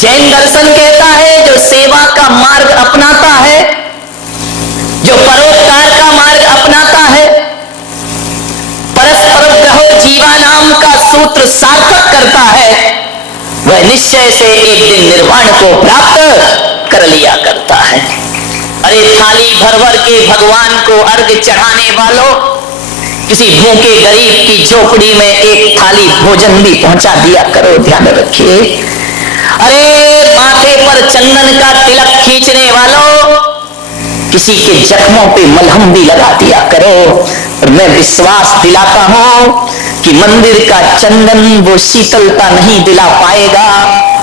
जैन दर्शन कहता है जो सेवा का मार्ग अपनाता है, जो परोपकार का मार्ग अपनाता है, परस्पर ग्रहो जीवानाम का सूत्र सार्थक करता है, वह निश्चय से एक दिन निर्वाण को प्राप्त कर लिया करता है। अरे थाली भर भर के भगवान को अर्घ चढ़ाने वालों, किसी भूखे गरीब की झोपड़ी में एक थाली भोजन भी पहुंचा दिया करो, ध्यान रखिए। अरे माथे पर चंदन का तिलक खींचने वालों, किसी के जख्मों पे मलहम भी लगा दिया करो। और मैं विश्वास दिलाता हूं कि मंदिर का चंदन वो शीतलता नहीं दिला पाएगा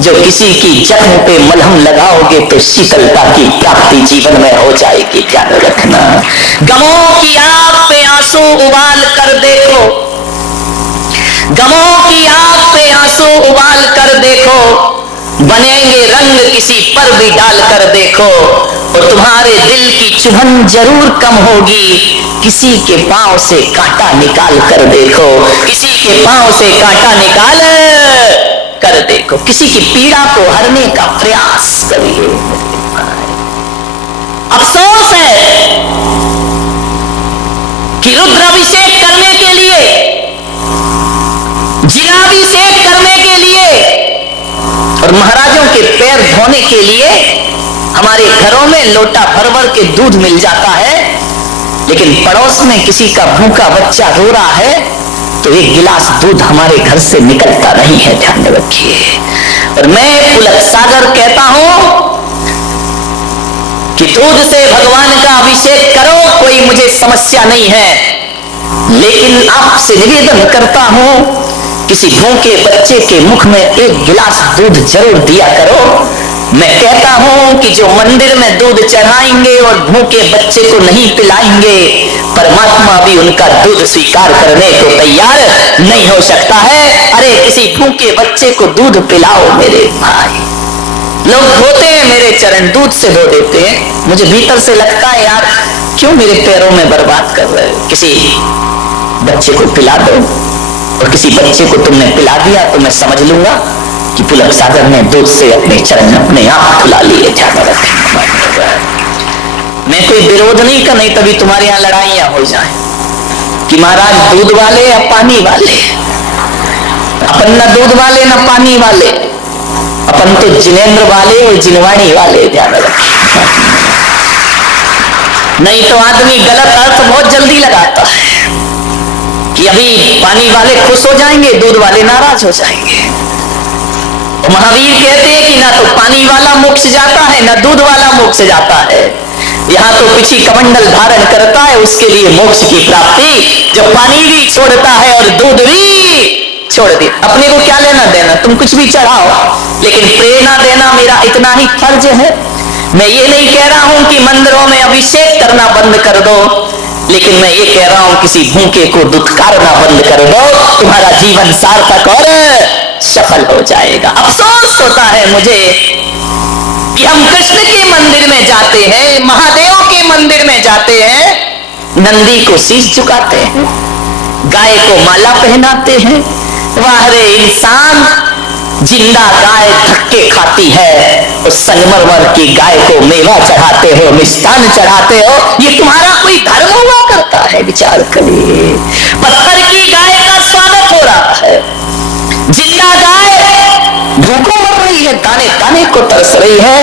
जो किसी की जख्म पे मलहम लगाओगे तो शीतलता की प्राप्ति जीवन में हो जाएगी, ध्यान रखना। गमों की आग पे आंसू उबाल कर देखो, गमों की आग पे आंसू उबाल कर देखो, बनेंगे रंग किसी पर भी डाल कर देखो, और तुम्हारे दिल की चुभन जरूर कम होगी। किसी के पांव से कांटा निकाल कर देखो, किसी के पांव से कांटा निकाल कर देखो, किसी की पीड़ा को हरने का प्रयास करिए। अफसोस है कि रुद्राभिषेक करने के लिए, जलाभिषेक करने के लिए और महाराजों के पैर धोने के लिए हमारे घरों में लोटा भर भर के दूध मिल जाता है, लेकिन पड़ोस में किसी का भूखा बच्चा रो रहा है तो एक गिलास दूध हमारे घर से निकलता नहीं है, ध्यान रखिए। और मैं पुलक सागर कहता हूं कि दूध से भगवान का अभिषेक करो, कोई मुझे समस्या नहीं है, लेकिन आपसे निवेदन करता हूं किसी भूखे बच्चे के मुख में एक गिलास दूध जरूर दिया करो। मैं कहता हूं कि जो मंदिर में दूध चढ़ाएंगे और भूखे बच्चे को नहीं पिलाएंगे, परमात्मा भी उनका दूध स्वीकार करने को तैयार नहीं हो सकता है। अरे किसी भूखे बच्चे को दूध पिलाओ मेरे भाई। लोग धोते हैं मेरे चरण, दूध से धो देते हैं, मुझे भीतर से लगता है यार क्यों मेरे पैरों में बर्बाद कर रहे हो। किसी बच्चे को पिला दो, और किसी बच्चे को तुमने पिला दिया तो मैं समझ लूंगा कि पुलक सागर ने दूध से अपने चरण अपने आप धुला लिए। मैं कोई विरोध नहीं कर, नहीं तभी तुम्हारे यहां लड़ाइयां हो जाए कि महाराज दूध वाले या पानी वाले। अपन न दूध वाले न पानी वाले, अपन तो जिनेंद्र वाले और जिनवाणी वाले, ध्यान रखिए। नहीं तो आदमी गलत अर्थ बहुत जल्दी लगाता है कि अभी पानी वाले खुश हो जाएंगे, दूध वाले नाराज हो जाएंगे। तो महावीर कहते हैं कि ना तो पानी वाला मोक्ष जाता है ना दूध वाला मोक्ष जाता है। यहाँ तो पिछी कमंडल धारण करता है उसके लिए मोक्ष की प्राप्ति, जो पानी भी छोड़ता है और दूध भी छोड़ दे। अपने को क्या लेना देना, तुम कुछ भी चढ़ाओ, लेकिन प्रेरणा देना मेरा इतना ही फर्ज है। मैं ये नहीं कह रहा हूं कि मंदिरों में अभिषेक करना बंद कर दो, लेकिन मैं ये कह रहा हूं किसी भूखे को दुत्कारना बंद कर दो, तुम्हारा जीवन सार्थक और सफल हो जाएगा। अफसोस होता है मुझे कि हम कृष्ण के मंदिर में जाते हैं, महादेव के मंदिर में जाते हैं, नंदी को शीश झुकाते हैं, गाय को माला पहनाते हैं। वाह रे इंसान, जिंदा गाय धक्के खाती है, उस संगमरमर की गाय को मेवा चढ़ाते हो, मिष्ठान चढ़ाते हो, ये तुम्हारा कोई धर्म हुआ करता है? विचार करिए। पत्थर की गाय का स्वागत हो रहा है, जिंदा गाय भूखों मर रही है, दाने दाने को तरस रही है,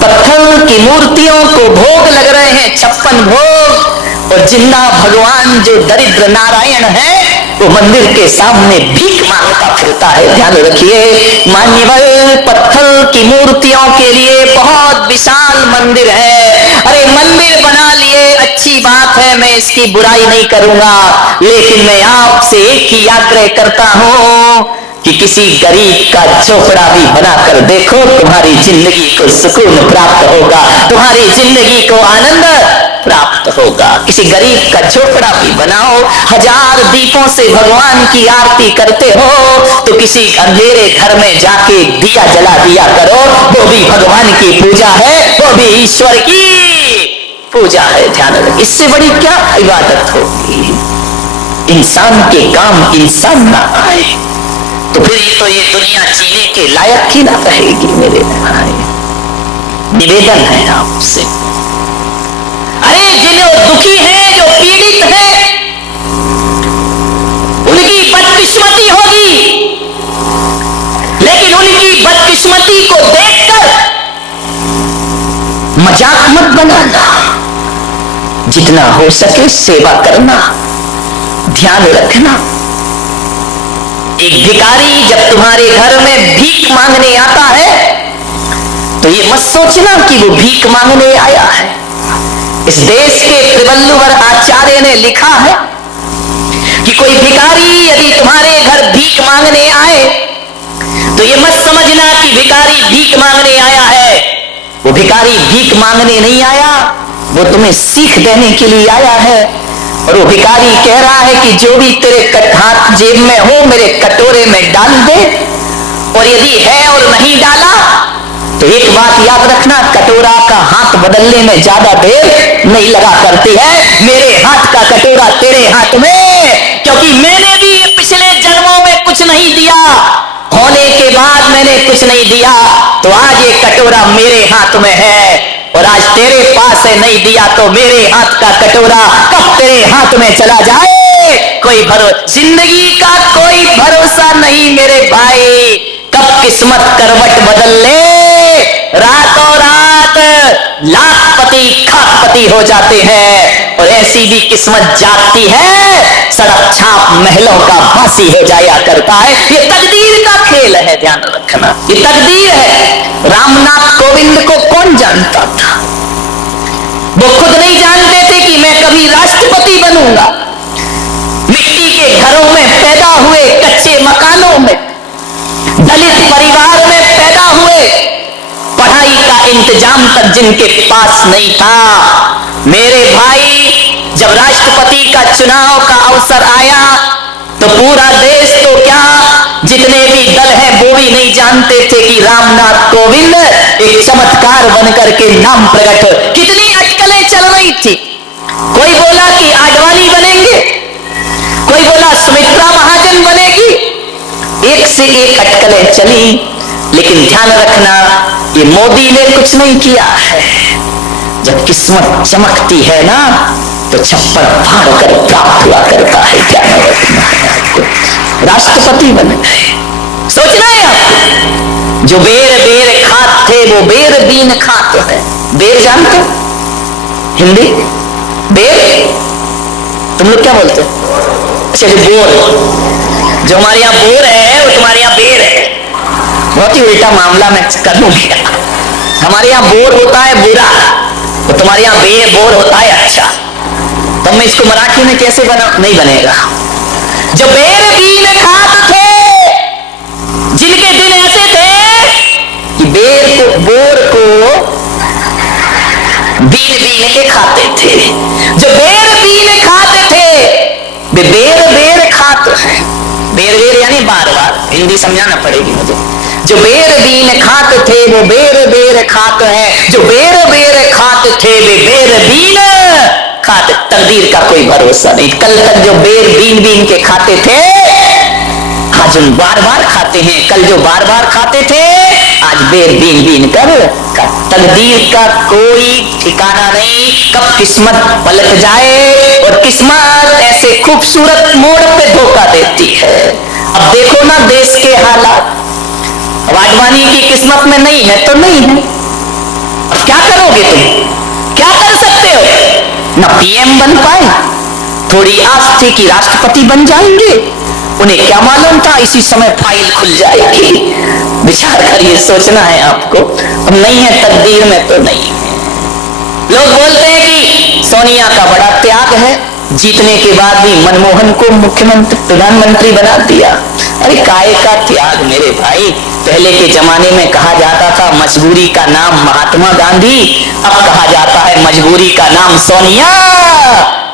पत्थर की मूर्तियों को भोग लग रहे हैं 56 भोग, और जिंदा भगवान जो दरिद्र नारायण है वो मंदिर के सामने भीख मांगता फिरता है। ध्यान रखिए मान्यवर, पत्थर की मूर्तियों के लिए बहुत विशाल मंदिर है। अरे मंदिर बना लिए अच्छी बात है, मैं इसकी बुराई नहीं करूंगा, लेकिन मैं आपसे एक ही आग्रह करता हूं कि किसी गरीब का झोपड़ा भी बनाकर देखो, तुम्हारी जिंदगी को सुकून प्राप्त होगा, तुम्हारी जिंदगी को आनंद प्राप्त होगा। किसी गरीब का झोपड़ा भी बनाओ, 1000 दीपों से भगवान की आरती करते हो तो किसी अंधेरे घर में जाके दिया जला दिया करो, वो भी भगवान की पूजा है, वो भी ईश्वर की पूजा है। ध्यान रखिए, इससे बड़ी क्या इबादत होगी? इंसान के काम इंसान ना आए, तो फिर तो ये दुनिया जीने के लायक ही ना रहेगी मेरे भाई। निवेदन है आपसे, अरे जो दुखी है, जो पीड़ित है, उनकी बदकिस्मती होगी, लेकिन उनकी बदकिस्मती को देखकर मजाक मत बनाना। जितना हो सके सेवा करना, ध्यान रखना। एक भिखारी जब तुम्हारे घर में भीख मांगने आता है तो ये मत सोचना कि वो भीख मांगने आया है। इस देश के त्रिवल्लुवर आचार्य ने लिखा है कि कोई भिखारी यदि तुम्हारे घर भीख मांगने आए तो ये मत समझना कि भिखारी भीख मांगने आया है। वो भिखारी भीख मांगने नहीं आया, वो तुम्हें सीख देने के लिए आया है। और वो भिखारी कह रहा है कि जो भी तेरे हाथ जेब में हो मेरे कटोरे में डाल दे, और यदि है और नहीं डाला तो एक बात याद रखना, कटोरा का हाथ बदलने में ज्यादा देर नहीं लगा करती है। मेरे हाथ का कटोरा तेरे हाथ में, क्योंकि मैंने भी पिछले जन्मों में कुछ नहीं दिया, होने के बाद मैंने कुछ नहीं दिया, तो आज ये कटोरा मेरे हाथ में है। और आज तेरे पास है, नहीं दिया तो मेरे हाथ का कटोरा कब तेरे हाथ में चला जाए कोई भरोसा, जिंदगी का कोई भरोसा नहीं मेरे भाई। कब किस्मत करवट बदल ले, रातों रात लाखपति खाकपति हो जाते हैं। और ऐसी भी किस्मत जागती है, सड़क छाप महलों का बासी हो जाया करता है। ये तकदीर का खेल है, ध्यान रखना, ये तकदीर है। रामनाथ कोविंद को कौन जानता था? वो खुद नहीं जानते थे कि मैं कभी राष्ट्रपति बनूंगा। मिट्टी के घरों में पैदा हुए, कच्चे मकानों में, दलित परिवार में पैदा हुए, पढ़ाई का इंतजाम तक जिनके पास नहीं था, मेरे भाई जब राष्ट्रपति का चुनाव का अवसर आया तो पूरा देश तो क्या, जितने भी दल हैं वो भी नहीं जानते थे कि रामनाथ कोविंद एक चमत्कार बनकर के नाम प्रकट हो। कितनी अटकलें चल रही थी। कोई बोला कि आडवाणी बनेंगे, कोई बोला सुमित्रा महाजन बनेगी, एक से एक अटकलें चली। लेकिन ध्यान रखना, ये मोदी ने कुछ नहीं किया है। जब किस्मत चमकती है ना तो छप्पर फाड़ कर प्राप्त हुआ करता है। क्या राष्ट्रपति बन गए। सोचना है आप, जो बेर बेर खात थे वो बेर बीन खात है। बेर जानते हो हिंदी? बेर तुम लोग क्या बोलते हो? अच्छा, जो बोर, जो हमारे यहाँ बोर है वो तुम्हारे यहाँ बेर है। बहुत ही उल्टा मामला मैं कर लूंगी। हमारे यहाँ बोर होता है बुरा, तो तुम्हारे यहाँ बेर बोर होता है अच्छा। तो मैं इसको मराठी में कैसे बना, नहीं बनेगा। जो बेर बीन खात थे, जिनके दिन ऐसे थे कि बेर को, बोर को बीन बीन के खाते थे। जो बेर बीन खाते थे वे बेर बेर खात है। बेर बेर यानी बार बार, हिंदी समझाना पड़ेगी मुझे। जो बेर बीन खात थे वो बेर बेर खात है। जो बेर बेर खात थे वे बेर बीन खाते। तकदीर का कोई भरोसा नहीं। कल तक जो बेर बीन बीन के खाते थे आज उन बार बार खाते हैं। कल जो बार बार खाते थे आज बेर बीन बीन कर। तकदीर का कोई ठिकाना नहीं, कब किस्मत पलट जाए। और किस्मत ऐसे खूबसूरत मोड़ पे धोखा देती है। अब देखो ना देश के हालात, वाडवाणी की किस्मत में नहीं है तो नहीं है। अब क्या करोगे तुम? क्या कर सकते हो? ना पीएम बन पाए, थोड़ी आस थी कि राष्ट्रपति बन जाएंगे, उन्हें क्या मालूम था इसी समय फाइल खुल जाएगी। विचार करिए, सोचना है आपको। अब नहीं है तकदीर में तो नहीं है। लोग बोलते हैं कि सोनिया का बड़ा त्याग है, जीतने के बाद भी मनमोहन को मुख्यमंत्री प्रधानमंत्री बना दिया। अरे काय का त्याग मेरे भाई। पहले के जमाने में कहा जाता था मजबूरी का नाम महात्मा गांधी, अब कहा जाता है मजबूरी का नाम सोनिया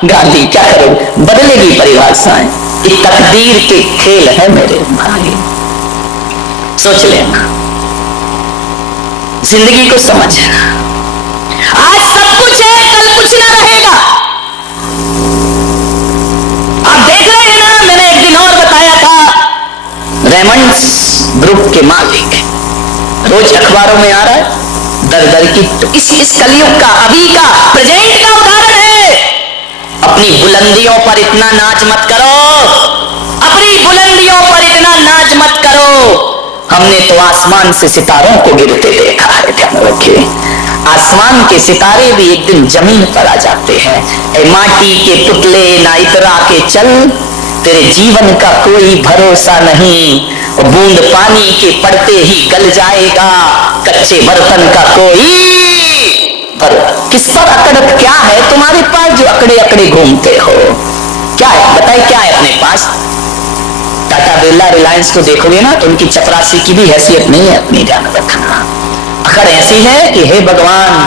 गांधी। क्या करो, बदलेगी परिभाषाएं। ये तकदीर के खेल है मेरे भाई, सोच लेना, जिंदगी को समझना। आज सब कुछ है, कल कुछ ना रहेगा। आप देख रहे हैं ना, मैंने एक दिन और बताया था, डायमंड्स ग्रुप के मालिक, रोज अखबारों में आ रहा है दर दर की। तो इस कलयुग का, अभी का, प्रेजेंट का उदाहरण है। अपनी बुलंदियों पर इतना नाच मत करो, अपनी बुलंदियों पर इतना नाच मत करो। हमने तो आसमान से सितारों को गिरते देखा है, ध्यान रखिए। आसमान के सितारे भी एक दिन जमीन पर आ जाते हैं। ए माटी के पुतले ना इतरा के चल, तेरे जीवन का कोई भरोसा नहीं। बूंद पानी के पड़ते ही गल जाएगा, कच्चे बर्तन का कोई किस पर अकड़ क्या है तुम्हारे पास जो अकड़े अकड़े घूमते हो? क्या है बताइए, क्या है अपने पास? टाटा बिरला रिलायंस को देखोगे ना तो उनकी चपरासी की भी हैसियत नहीं है अपनी, ध्यान रखना। अकड़ ऐसी है कि हे भगवान,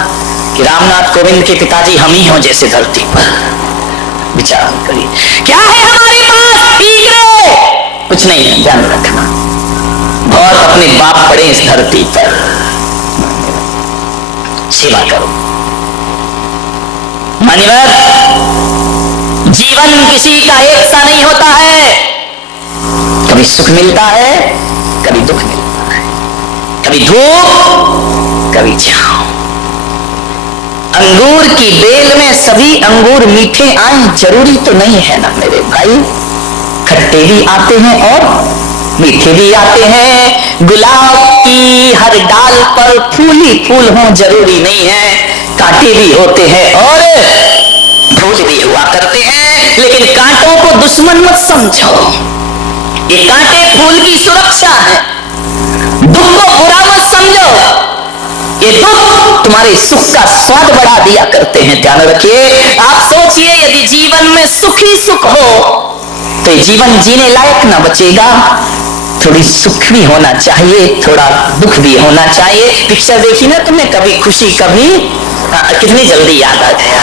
कि रामनाथ कोविंद के पिताजी हम ही हो जैसे धरती पर। विचार करिए, क्या है हमारे पास? ठीक कुछ नहीं है, ध्यान रखना। बहुत अपने बाप पड़े इस धरती पर, सेवा करो। मान्यवर, जीवन किसी का एक सा नहीं होता है। कभी सुख मिलता है, कभी दुख मिलता है, कभी धूप, कभी छांव। अंगूर की बेल में सभी अंगूर मीठे आए जरूरी तो नहीं है ना मेरे भाई। खट्टे भी आते हैं और मीठे भी आते हैं। गुलाब की हर डाल पर फूल ही फूल हो जरूरी नहीं है, कांटे भी होते हैं और फूल भी हुआ करते हैं। लेकिन कांटों को दुश्मन मत समझो, ये कांटे फूल की सुरक्षा है। दुख को बुरा मत समझो, ये दुख तुम्हारे सुख का स्वाद बढ़ा दिया करते हैं, ध्यान रखिए। आप सोचिए, यदि जीवन में सुख ही सुख हो तो जीवन जीने लायक ना बचेगा। थोड़ी सुख भी होना चाहिए, थोड़ा दुख भी होना चाहिए। पिक्चर देखी ना तुमने, कभी खुशी कभी, कितनी जल्दी याद आ गया।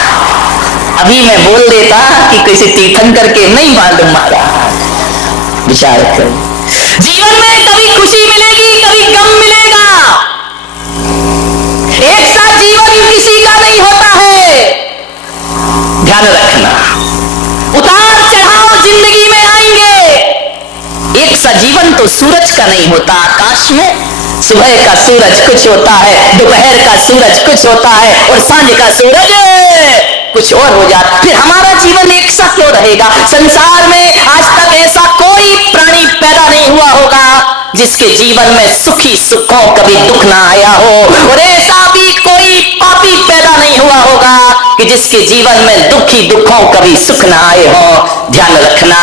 अभी मैं बोल देता कि किसी तीर्थंकर के नहीं मालूम मारा। विचार कर, जीवन में कभी खुशी मिलेगी, कभी गम मिलेगा। एक साथ जीवन किसी का नहीं होता है, ध्यान रखना। उतार चढ़ाव जिंदगी में आएंगे। एक सा जीवन तो सूरज का नहीं होता। आकाश में सुबह का सूरज कुछ होता है, दोपहर का सूरज कुछ होता है और सांझ का सूरज कुछ और हो जाता। फिर हमारा जीवन एक सा क्यों रहेगा? संसार में आज तक ऐसा कोई प्राणी पैदा नहीं हुआ होगा जिसके जीवन में सुखी सुखों कभी दुख ना आया हो, और ऐसा भी कोई पापी पैदा नहीं हुआ होगा कि जिसके जीवन में दुखी दुखों कभी सुख ना आए हो। ध्यान रखना।